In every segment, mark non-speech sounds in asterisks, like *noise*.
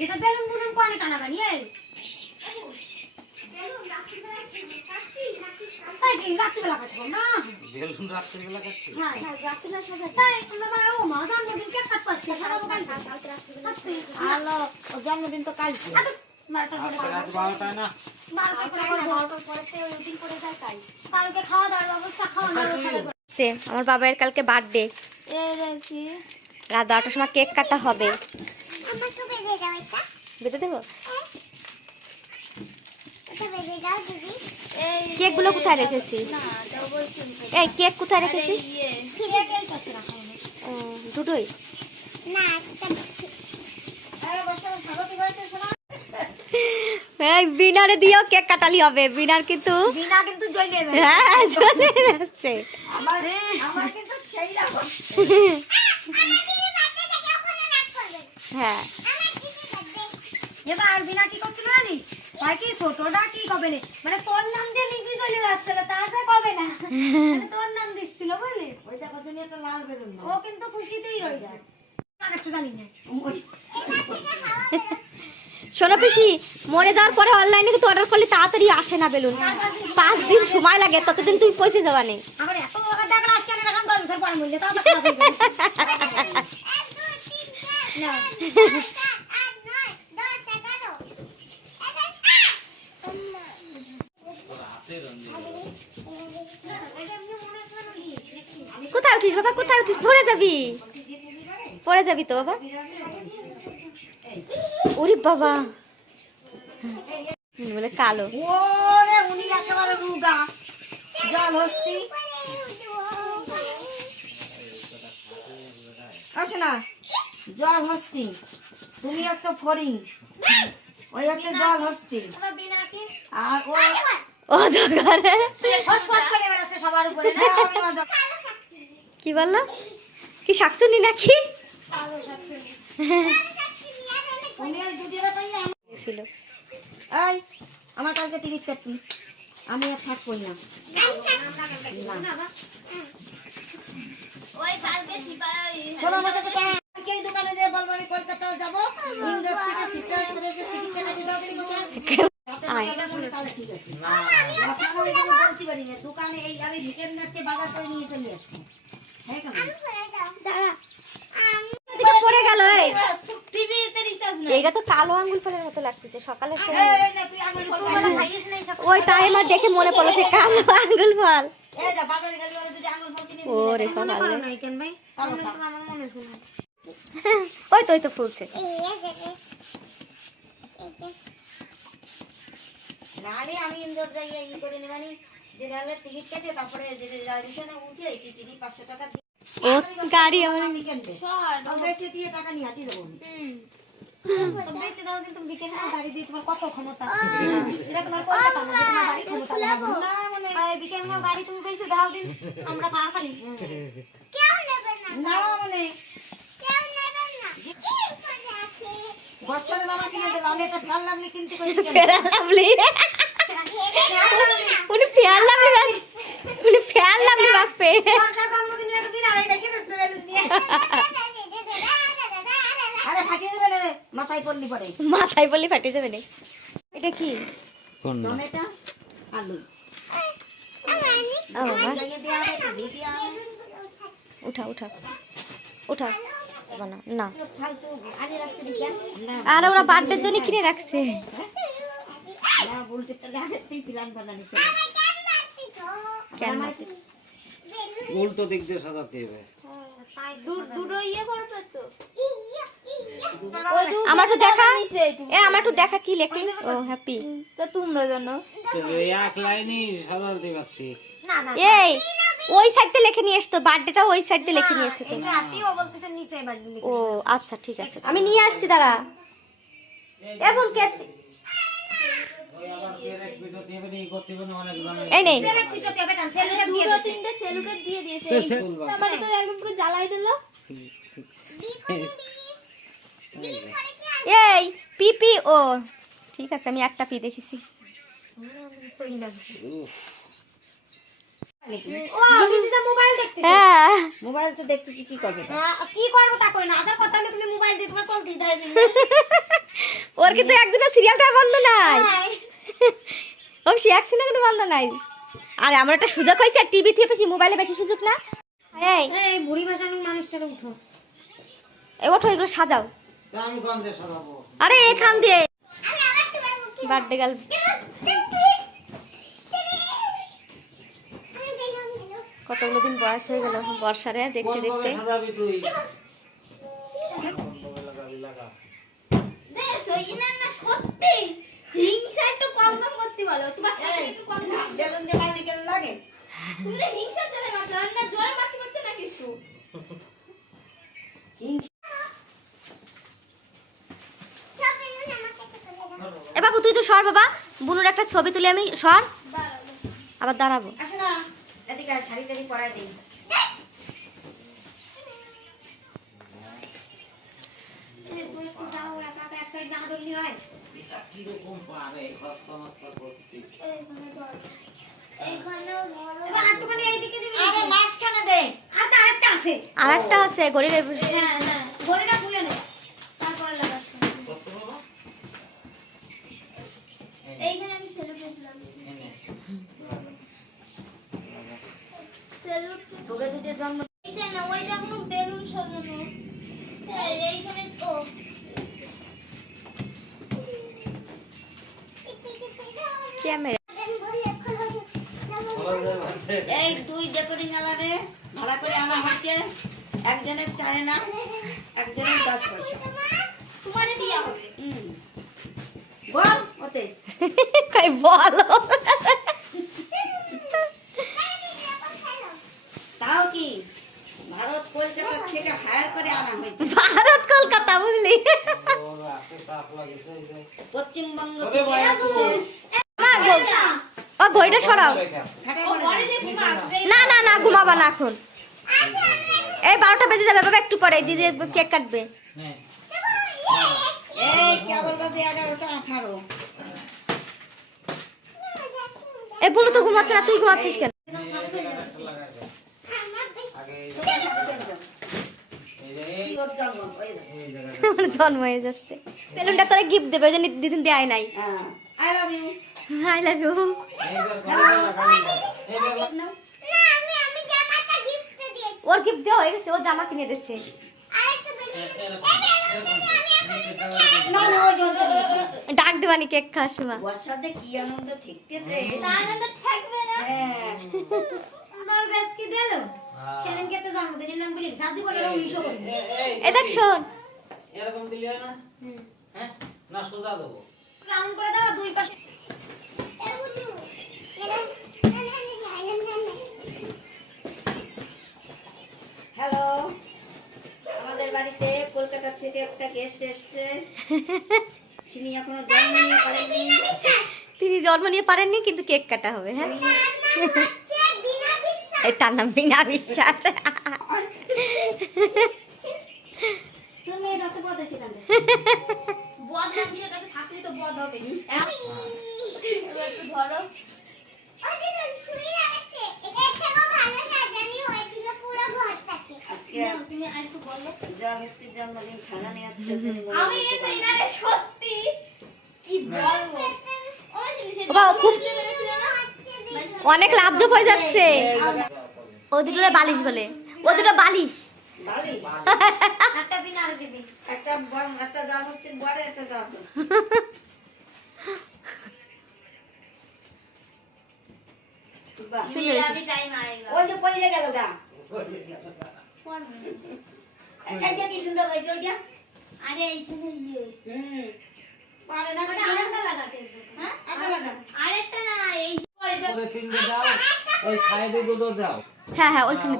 তো বেলুন বুলুন কোনে টানাবানি এই। হ্যাঁ মা জন্মদিন কাল তো কালকে। বারোটার পরে আজকে রাত বারোটায় না? বারোটার পরে করব। কালকে খাওয়া দাওয়ার ব্যবস্থা খাওয়া দাওয়ার সাথে করে। যে আমার বাবার কালকে বার্থডে রাত বারোটার সময় কেক কাটা হবে। আমাকে বেঁধে দাও এটা। বেঁধে দেবো? এটা বেঁধে দাও দিদি। কেকগুলো কোথায় রেখেছিস? এই কেক কোথায় রেখেছিস। ও, দুটোই? বিনারে দিয়েও কেক কাটালি হবে। বিনার কিন্তু কিন্তু হ্যাঁ চলে যাচ্ছে। আমার আমার কিন্তু সেই রকম আমার দিদি বাচ্চা থেকে ওখানে নাচ করবে হ্যাঁ। এবার আর বিনা কি করছিল জানিস? ভাই কি ছোটটা কি কবে না? মানে তোর নাম দিয়ে লিখে চলে যাচ্ছিল কবে না? মানে তোর নাম দিচ্ছিল বুঝলি? ওই দেখো তুমি একটা লাল বেলুন ও কিন্তু খুশিতেই রয়ে যায় আর একটু জানি না। শোনো পিসি মরে যাওয়ার পরে অনলাইনে কিন্তু অর্ডার করলে তাড়াতাড়ি আসে না বেলুন। পাঁচ দিন সময় লাগে ততদিন তুমি পয়সা যাবা নেই এত টাকা আসছে না এখন দশ বছর পরে মূল্য *laughs* *laughs* কোথায় উঠিস বাবা? কোথায় উঠিস? পড়ে যাবি। পড়ে যাবি তো বাবা। ওরে বাবা। বলে কালো। ওরে উনি একেবারে রুগা। জল হস্তি। আসো না। জল হস্তি। তুমি হচ্ছে ফরিং ওই হচ্ছে জল হস্তি। আর ও ও জগারে। ফস ফস করে বেড়াচ্ছে সবার উপরে। না আমি ওদের- কি বলল? কি শাকচুনি নাকি? আমার- কালকে টিকিট কাটবি। আমি আর থাকবই না। ওই কলকাতা যাব। ইন্দোর থেকে টিকিট কেটে দোকানে এই আমি ভিকেন্দারকে বাজার করে নিয়ে চলে আসব হ্যাঁ দাঁড়া। পড়ে গেল এই। এইটা তো কালো আঙ্গুল ফলের মতো লাগতেছে সকালে সে এই, এই না, তুই আঙুল ফল খাইস। ওই তাই আমার দেখে মনে পড়ল সে কালো আঙ্গুল ফল। এই যা, বাজারে গেলে ওরা যদি আঙুল ফল *laughs* ওই তো ওই তো ফুলছে। নাহলে আমি ইন্দোর যাই ই করে নেবানি যে রেলের টিকিট কেটে তারপরে যে রিজার্ভেশনে উঠে টিকিট পাঁচশো টাকা দিয়ে। ও গাড়ি আমার বেঁচে দিয়ে টাকা নিয়ে হাঁটি দেবো। আমি। বেঁচে দাও কিন্তু বিকেলে গাড়ি দিয়ে তোমার কত ক্ষমতা? এটা তোমার ক্ষমতা? মানে বিকেল গাড়ি তুমি বেঁচে দাও দিন। আমরা খাওয়া খালি কেউ নেবে না। না মানে জামা কিনে দেবো আমি একটা কিনতে ফেয়ার লাভলি? উনি ফেয়ার লাভলি বাস উনি ফেয়ার লাভলি আরে ফাটিয়ে দেবে না মাথায় পড়লি পরে মাথায় বলি ফাটে যাবে না। এটা কি? কোন? টমেটো আলু। উঠা উঠা। উঠা। না। না। আর ওরা বার্থডের জন্য কিনে রাখছে। উল্টো দিক দিয়ে সাজাতে হবে। ইয়ে করবে তো। আমার তো দেখা। এ আমার তো দেখা কি লেখি? ও হ্যাপি তো তোমরা জানো। এক লাইনই সাজাতে পারতি। না না এই ওই সাইডে লিখে নিয়ে আসতো বার্থডেটা ওই সাইডে লিখে নিয়ে আসতে ও বলতেছেন নিচে বাড়ি লিখে ও আচ্ছা ঠিক আছে। আমি নিয়ে আসছি দাঁড়া। এখন কে ওই আবার পেরেক পিটোতে হবে না, ই করতে হবে না, অনেক ধরনের- এই নেই এই পিপি ও। ঠিক আছে আমি একটা পি দেখেছি উফ, ও বিজিটা মোবাইল দেখতে হ্যাঁ। মোবাইল তো দেখতেছি কি করবে? হ্যাঁ, কি করব তা কই না। আদার কথা হলে তুমি মোবাইল দিয়ে তোমার চলতে দেয় তোর কিন্তু একদিনও সিরিয়ালটা বন্ধ নাই। ও সে একদিনও কিন্তু বন্ধ নাই। আর আমার একটা সুযোগ হয়েছে টিভি থেকে বেশি মোবাইলে বেশি সুযোগ না? এই। এই বুড়ি ভাষার মানুষটার উঠো। এই ওঠো এগুলো সাজাও। আরে এখান দিয়ে। বার্থডে গার্ল আমি বেলুন দিল কতগুলো দিন বয়স হয়ে গেল বর্ষারে দেখতে দেখতে। এ বাবু তুই তো সর বাবা। বুনুর একটা ছবি তুলে আমি সর। আবার দাঁড়াবো। না শাড়ি টাড়ি পরাই দিই। হয় আরে একটা আছে। হ্যাঁ ঘড়িটা খুলে নে। তারপরে লাগাস এইখানে আমি সেলুট দিলাম তোকে জন্ম এইটা না ওইটা কোনো বেলুন সাজানো। এই এইখানে তো। ক্যামেরা। বলা যায় বাচ্চা এই দুই ডেকোরিং আলারে ভাড়া করে আনা হচ্ছে একজনের চারে না একজনের দশ পয়সা। তোমারে দিয়া হবে। বল ওতে। *laughs* বলো তাও কি ভারত কলকাতা থেকে হায়ার করে আনা হয়েছে ভারত কলকাতা বুঝলি? ওর এত তাপ লাগেছে এই যে পশ্চিমবঙ্গ ও ঘড়িটা সরাও। না না না ঘুমাবা না এখন। এই বারোটা বেজে যাবে বাবা একটু পরে। দিদি কেক কাটবে। আঠারো। এ বলো তো ঘুমাচ্ছে না তুই ঘুমাচ্ছিস কেন নে, একটা লাগাই দে। আগে এই- তোকে হাতে ছেড়ে দাও। এই যে কি এই- ওর জন্ম ওই দেখ। এই জায়গাটা *laughs* আমার জন্ম হয়ে যাচ্ছে। বেলুনটা তোরা গিফট দেবে ওই জন্য দিদিন দেয় নাই। হ্যাঁ। I love you I love you or gift দেওয়া হয়ে গেছে ও জামা কিনে দিচ্ছে ডাক দেবানি কেক খাওয়ার সময় বর্ষাতে কি আনন্দ ঠেকতেছে? না না থাকবে না। আমার ব্যাস কি দিল? হ্যাঁ। সেদিনকে তো জন্মদিনের নাম বলি সাজি বলে উইশো করি এ- এই- এ দেখ শোন। এরকম দিলি হয় না? হ্যাঁ? না সোজা দেবো। রাউন্ড করে দাও দুই পাশে। এ বুঝু এরা না না না না না হ্যালো। আমাদের বাড়িতে কলকাতা থেকে একটা গেস্ট এসছে। তিনি এখনও জন্ম নিয়ে পারেননি। তিনি জন্ম নিয়ে পারেননি কিন্তু কেক কাটা হবে হ্যাঁ? তিনি হচ্ছে বিনা বিশ্বাস। এই তার নাম বিনা বিশ্বাস। *laughs* রক্ত বদ মানুষের কাছে থাকলে তো বদ হবে। ধরো। না? অনেক লাভজপ হয়ে যাচ্ছে। ও দুটো বালিশ বলে। ও দুটো বালিশ। সুন্দর হয়েছে ওইটা? আরে এইখানে ইয়ে। হুম। পারে না আরেকটা না এই ওই তিনটে দুটো দাও। হ্যাঁ হ্যাঁ ওইখানে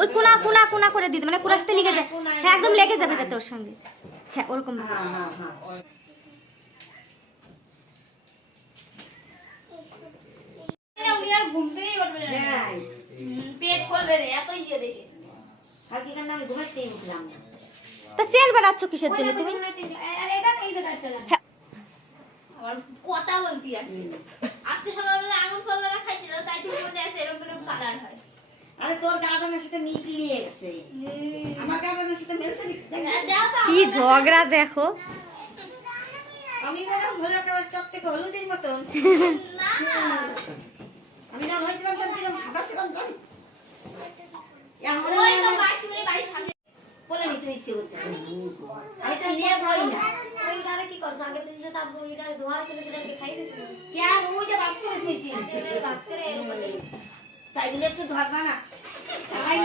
ওই কোনা কোনা কোনা করে দিতে মানে কোনার সাথে লেগে যায়। হ্যাঁ একদম লেগে যাবে যাতে ওর সঙ্গে। হ্যাঁ ওরকম। হ্যাঁ। হ্যাঁ হ্যাঁ হ্যাঁ তা সেল বানাচ্ছ কিসের জন্য তুমি? আর এটা এই যে কাটতে লাগে আবার কথা বলতি আসে আজকে সকালবেলা আঙুর ফলটা খাইছিল তাই তুমি মনে আছে এরকম এরকম কালার হয়। আরে তোর গা সাথে মিশলিয়ে গেছে আমার সাথে মেলছে কি ঝগড়া দেখো। আমি মনে হলো থেকে হলুদের মতন। *laughs* না। আমি যখন হয়েছিলাম তখন কীরকম সাদা ছিলাম জানি। বলে নিতে ইচ্ছে করতে আমি তো নিয়ে পাই না। ওইটারে কি করছ? আগের দিন যে তার ওইটারে ধোয়া ছিল সেটাকে খাই দিছিল কেন? ওই যে বাস করে দিয়েছি বাস করে এর উপরে তাই বলে একটু ধরবা না? তাই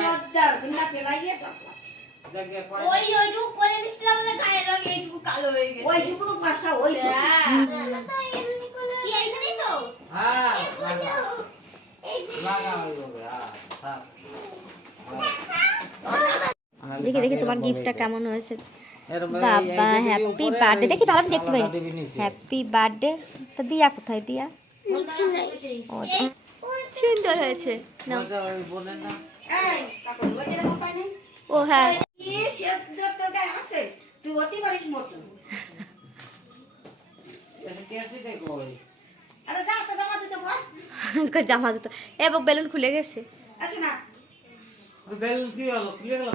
ধরবা। পাই ওই ওইটুকু করে দিছিলাম বলে গায়ের রং এইটুকু কালো হয়ে গেছে। ভাষা ওই সব। হ্যাঁ। কি এইখানেই তো? হ্যাঁ। দেখি দেখি তোমার গিফটটা কেমন হয়েছে। বাবা হ্যাপি বার্থডে দেখি ভালো আমি দেখতে নিচে। হ্যাপি বার্থডে তো দিয়া কোথায় দিয়া? ও সুন্দর হয়েছে। ও হ্যাঁ। তুই অতি পারিস মোটু। জামা দিতে জামা জুতো। এবার বেলুন খুলে গেছে। আসো না। বেলুন কি হলো? খুলে গেল?